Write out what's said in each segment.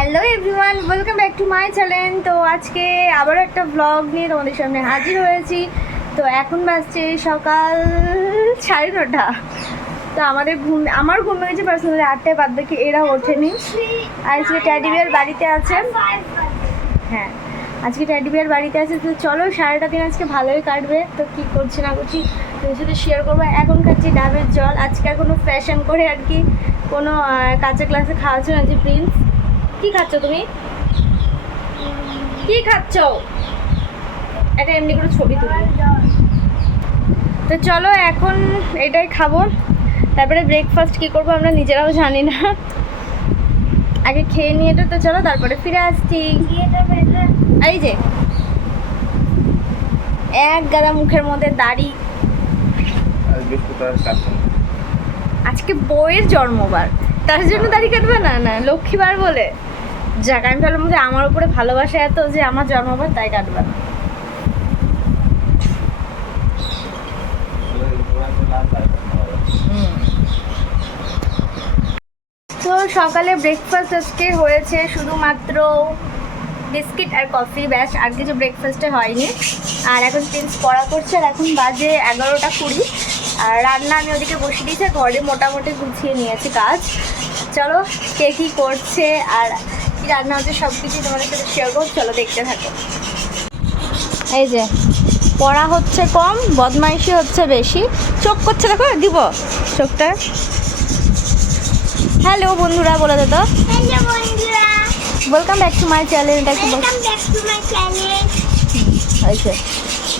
Hello everyone welcome back to my channel তো আজকে আবার একটা ব্লগ নিয়ে তোমাদের সামনে হাজির হয়েছি। তো এখন বাজছে সকাল সাড়ে নটা। তো আমাদের ঘুম, আমার ঘুম ভেঙেছে পার্সোনালি আটটায়, বাদ বাকি এরা ওঠেনি। আজকে ট্যাডি বিয়ার বাড়িতে আছে। হ্যাঁ আজকে ট্যাডি বিয়ার বাড়িতে আছে। তো চলো সারাটা দিন আজকে ভালোই কাটবে। তো কী করছি না করছি তোমার সাথে শেয়ার করব। এখন খাচ্ছি ডাবের জল। আজকে আর কোনো ফ্যাশন করে আর কি, কোনো কাঁচা ক্লাসে খাওয়াচ্ছে না যে প্রিন্স কি খাচ্ছ তুমি? কি খাচ্ছ? এটা এমনি করে ছবি তুলি। তো চলো এখন এটাই খাব। তারপরে ব্রেকফাস্ট কি করব আমরা নিজেরাও জানি না। আগে খেয়ে নিয়ে এটা তো চলো তারপরে ফিরে আসছি। এই যে এক গাদা মুখের মধ্যে দাড়ি। আজকে বইয়ের জন্মবার। তার জন্য দাড়ি কাটবে? না না, লক্ষ্মীবার বলে। যাক, আমি ভাবলাম যে আমার উপরে ভালোবাসা এত যে আমার জন্মবার তাই কাটবে না। তো সকালে ব্রেকফাস্ট আজকে হয়েছে শুধুমাত্র বিস্কিট আর কফি, ব্যাস, আর কিছু ব্রেকফাস্টে হয়নি। আর এখন প্রিন্স পড়া করছে, আর এখন বাজে এগারোটা কুড়ি। আর রান্না আমি ওদিকে বসিয়ে দিয়েছি ঘরে মোটামুটি গুছিয়ে নিয়েছি কাজ। চলো কে কী করছে আর কি রান্না হচ্ছে সব কিছুই তোমাদের সাথে শেয়ার করব চলো দেখতে থাকো। এই যে পড়া হচ্ছে কম বদমাইশি হচ্ছে বেশি। চোখ করছে দেখো দিব চোখটা। হ্যালো বন্ধুরা বলে দে তো। হ্যালো বন্ধুরা। Welcome back to my channel এটা একটু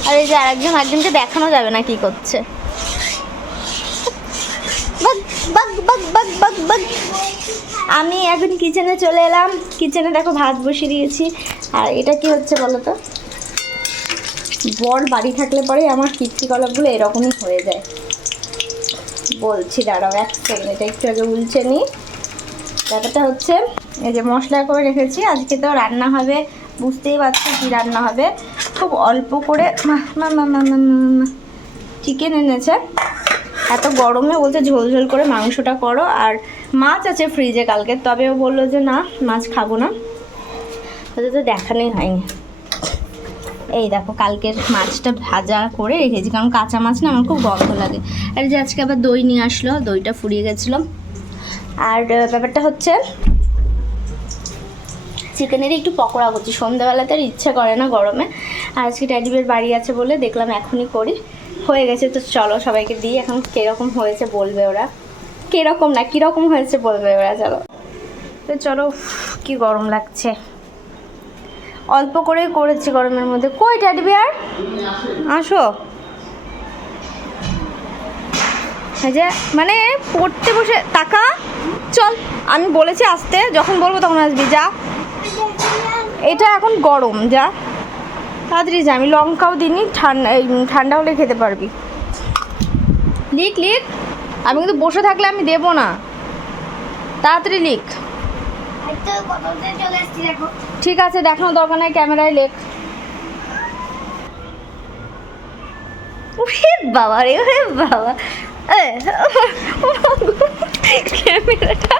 আর এই যে আরেকজন একজনকে দেখানো যাবে না কি করছে বাগ বাগ বাগ বাগ বাগ আমি এখন কিচেনে চলে এলাম কিচেনে দেখো ভাত বসিয়ে দিয়েছি আর এটা কি হচ্ছে বলো তো বর বাড়ি থাকলে পরে আমার কীর্তি কলাপগুলো এরকমই হয়ে যায় বলছি দাঁড়াও এক সেকেন্ড এটা একটু আগে উলছে নি ব্যাপারটা হচ্ছে এই যে মশলা করে রেখেছি আজকে তো রান্না হবে বুঝতেই পারছি কী রান্না হবে খুব অল্প করে চিকেন এনেছে এত গরমে বলছে ঝোল ঝোল করে মাংসটা করো। আর মাছ আছে ফ্রিজে কালকে। তবে ও বলল যে, না, মাছ খাব না। ওদের তো দেখানোই হয়নি। এই দেখো, কালকের মাছটা ভাজা করে রেখেছি। কারণ কাঁচা মাছ না আমার খুব গন্ধ লাগে। আর যে আজকে আবার দই নিয়ে আসলো, দইটা ফুরিয়ে গেছিল। আর ব্যাপারটা হচ্ছে চিকেনের একটু পকোড়া করছি। সন্ধ্যাবেলাতে আর ইচ্ছা করে না গরমে। আর আজকে ট্যাডিবের বাড়ি আছে বলে দেখলাম, এখনই করি। হয়ে গেছে, তো চলো সবাইকে দিই। এখন কীরকম হয়েছে বলবে ওরা। কীরকম না, কীরকম হয়েছে বলবে ওরা, চলো। তো চলো, কি গরম লাগছে। অল্প করেই করেছি গরমের মধ্যে। কই ট্যাডি বিয়ার আসো। যে মানে পড়তে বসে টাকা চল, আমি বলেছি আসতে, যখন বলব তখন আসবি, যা। এটা এখন গরম, যা। তাড়াতাড়ি যা আমি লঙ্কাও দিইনি ঠান্ডা এই ঠান্ডা হলে খেতে পারবি। লিখ লিখ। আমি কিন্তু বসে থাকলে আমি দেবো না। তাড়াতাড়ি লিখ। দেখো। ঠিক আছে দেখানো দরকার নাই ক্যামেরায় লেখ। ওরে বাবা রে ওরে বাবা। ক্যামেরাটা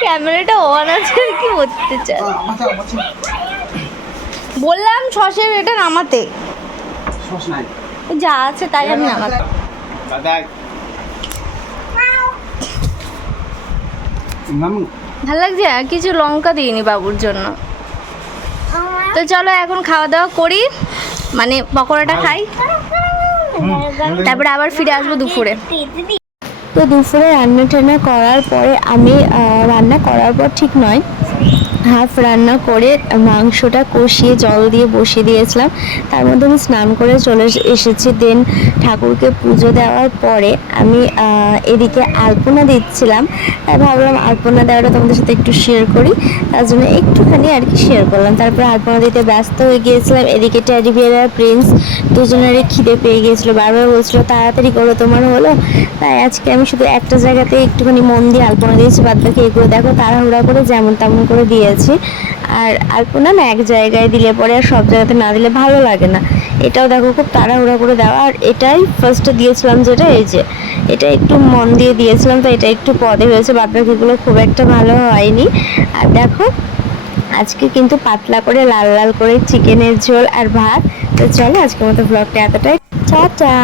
ক্যামেরাটা অন আছে কি করতে চায় বললাম সসের এটা নামাতে। সস নাই। যা আছে তাই আমি নামাতে। ভালো লাগছে? কিছু লঙ্কা দিইনি বাবুর জন্য। তো চলো এখন খাওয়া দাওয়া করি। মানে পকোড়াটা খাই। তারপরে আবার ফিরে আসব দুপুরে। তো দুপুরে রান্না টান্না করার পরে আমি রান্না করার পর ঠিক নয়। হাফ রান্না করে মাংসটা কষিয়ে জল দিয়ে বসিয়ে দিয়েছিলাম। তার মধ্যে আমি স্নান করে চলে এস- এসেছি। দেন ঠাকুরকে পুজো দেওয়ার পরে আমি এদিকে আলপনা দিচ্ছিলাম। তাই ভাবলাম আলপনা দেওয়াটা তোমাদের সাথে একটু শেয়ার করি। তার জন্য একটুখানি আর কি শেয়ার করলাম। তারপরে আলপনা দিতে ব্যস্ত হয়ে গিয়েছিলাম। এদিকে ট্যাডি বিয়ার আর প্রিন্স দুজনেরই খিদে পেয়ে গিয়েছিল। বারবার বলছিল, তাড়াতাড়ি করো, তোমার হলো? তাই আজকে আমি শুধু একটা জায়গাতে একটুখানি মন দিয়ে আলপনা দিয়েছি। বাদ বাকি এগুলো দেখো, তাড়াহুড়া করে যেমন তেমন করে দিয়েছি আর আলপনা না এক জায়গায় দিলে পরে আর সব জায়গাতে না দিলে ভালো লাগে না। এটাও দেখো খুব তাড়াহুড়া করে দেওয়া। আর এটাই ফার্স্টে দিয়েছিলাম যেটা, এই যে, এটা একটু মন দিয়ে দিয়েছিলাম, তো এটা একটু পদে হয়েছে। বাদ বাকিগুলো খুব একটা ভালো হয়নি। আর দেখো, আজকে কিন্তু পাতলা করে লাল লাল করে চিকেনের ঝোল আর ভাত। তো চলো আজকের মতো ব্লগটা এতটাই। টাটা!